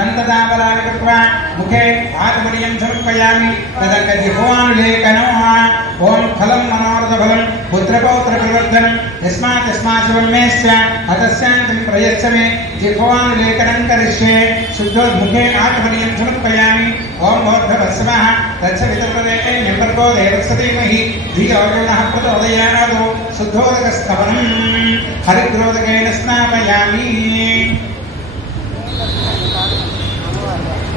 दन्तदाबलानि कृत्वा मुखे आत्मनियं समर्पयामि तदङ्गजिह्वानुलेखनम् ओम फलं मनोरथफलं पुत्रपौत्रप्रवर्धनं यस्मात् शिवमेश्च अतस्यान्तं प्रयच्छ मे जिह्वानुलेखनं करिष्ये शुद्धोन्मुखे आत्मनियं समर्पयामि ओम भोर्भवस्वः तत्सवितुर्वरेण्यं भर्गो देवस्य धीमहि धियो यो नः प्रचोदयात् शुद्धोदकस्तवनं हरिद्रोदकेन स्नापयामि।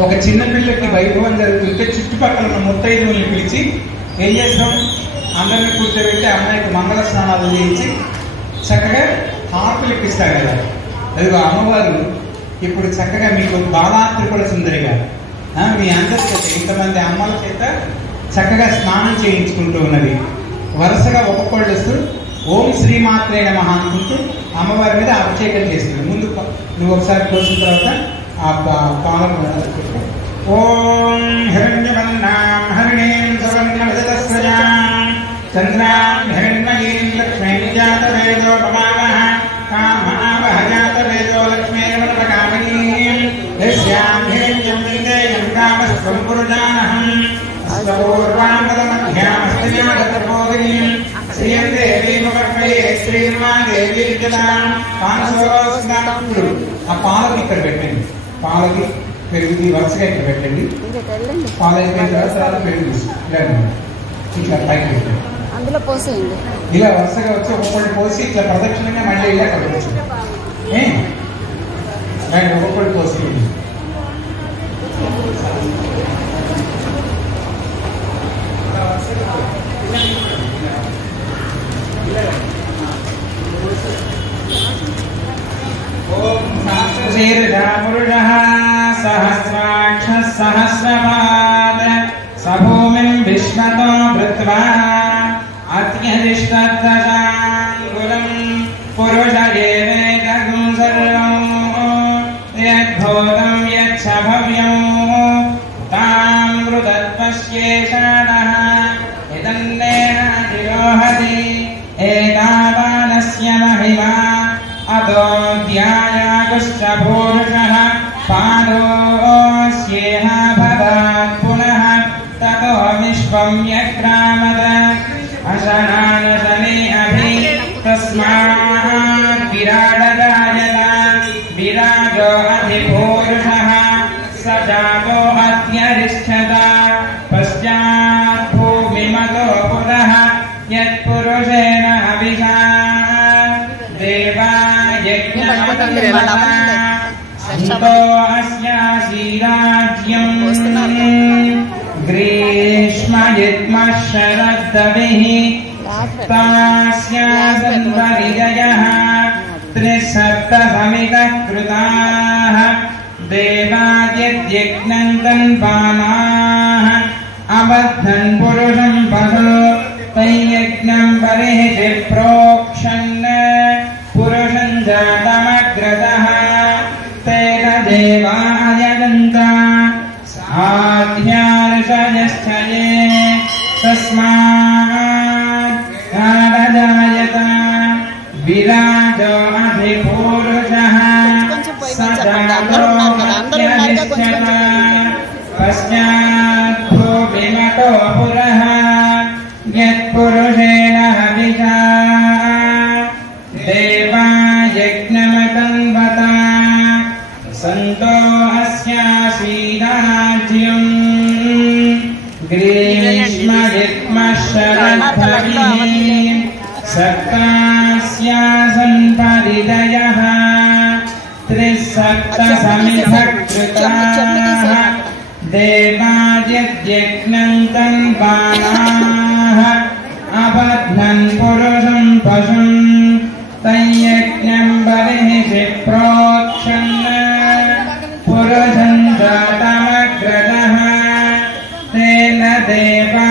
ఒక చిన్న పిల్లకి వైభవం జరుగుతుంటే చుట్టుపక్కల ఉన్న ముత్తైదువుల్ని పిలిచి ఏం చేస్తాం, అందరినీ కూర్చోబెట్టి అమ్మాయికి మంగళ స్నానాలు చేయించి చక్కగా హారతులు ఇప్పిస్తారు కదా. అదిగో అమ్మవారు ఇప్పుడు చక్కగా మీకు బాలా త్రిపుర సుందరిగా మీ అందరి చేత ఇంతమంది అమ్మల చేత చక్కగా స్నానం చేయించుకుంటూ ఉన్నది. వరుసగా ఒక్కొక్కళ్ళు వస్తూ ఓం శ్రీమాత్రే నమః అనుకుంటూ అమ్మవారి మీద అభిషేకం చేస్తుంది. ముందు నువ్వు ఒకసారి కోసిన తర్వాత ఆ పాలను ఓం హిరణ్యవర్ణాం హరిణీం సువర్ణవిదతస్రజాం చంద్రాం హిరణ్మయీం లక్ష్మీం జాతవేదో పమావః కామావః జాతవేదో లక్ష్మీర్వరకామినీం యస్యాం హిరణ్యం విదేయం కామస్త్వం పురుషానహం అష్టపూర్వాంగదమధ్యామస్త్రియాగతపోగినీం శ్రీయం దేవీమవర్మయే శ్రీర్మాదేవీ జలాం పానసోస్నాప్పుడు ఆ పాలను ఇక్కడ పెట్టండి. పాలకి పెరుగుది వరుసగా ఇక్కడ పెట్టండి. పాలు అయిపోయిన తర్వాత పెరుగు ఇట్లా పైకి పెట్టండి. అందులో పోసేయండి. ఇలా వరుసగా వచ్చి ఒక్కొక్కటి పోసి ఇట్లా ప్రదక్షిణంగా మళ్ళీ ఇలా కట్టవచ్చు. ఒక్కొక్కటి పోసి పురుషః సహస్రాక్షः సహస్రపాద్ సభూమిం విశ్వతో వృత్వా అత్యధిష్ఠాంగులం పురుష ఏవేదం సర్వం యద్భూతం యచ్చ భవ్యం తామృతత్వస్యేషాదః ఇదన్నేన తిరోహతి ఏతావానస్య మహిమా అతోధ్యాయాగుశ్చ పూరుషః పాదోస్యేహ భవాత్ పునః తతో విశ్వం యక్రామద అశనానశనే అభి తస్మాత్ విరాడదాయత విరాజో అధిపూరుషః స జాతో అత్యరిష్ఠత పశ్చాత్ భూమిమతో పురః యత్పురుషేణ అభిషా దేవా అస్యాశీరాజ్యం గ్రీష్మయుగ్మః శరద్దవిః తాస్యాసన్ పరిజయః త్రిసప్తసమితః కృతాః దేవాద్యజ్ఞం తన్పానాః అబద్ధన్ పురుషం పశు తైయజ్ఞం పరిహితి ప్రోక్షన్ పురుషం జాతమగ్రతః తేన దేవాయదంత సాధ్యార్షయశ్చయే తస్మాత్ కారజాయత విరాజో అధిపూరుషః స జాతో అత్యరిష్ఠత పశ్చాత్ భూమిమతో పురః యత్పురుషేణ హవిషా దేవా యజ్ఞమతన్వత సంతో అస్యాశీరాజ్యం గ్రీష్మయుగ్మః శరద్దవిః సప్తాస్యాసన్ పరిదయః త్రిసప్తసమితః కృతాః దేవాద్యజ్ఞం తన్పానాః అబధ్నన్ పురుషం పశుం తైయజ్ఞం బలిః ప్రోక్షన్ పురుషం జాతమగ్రతః తేన దేవా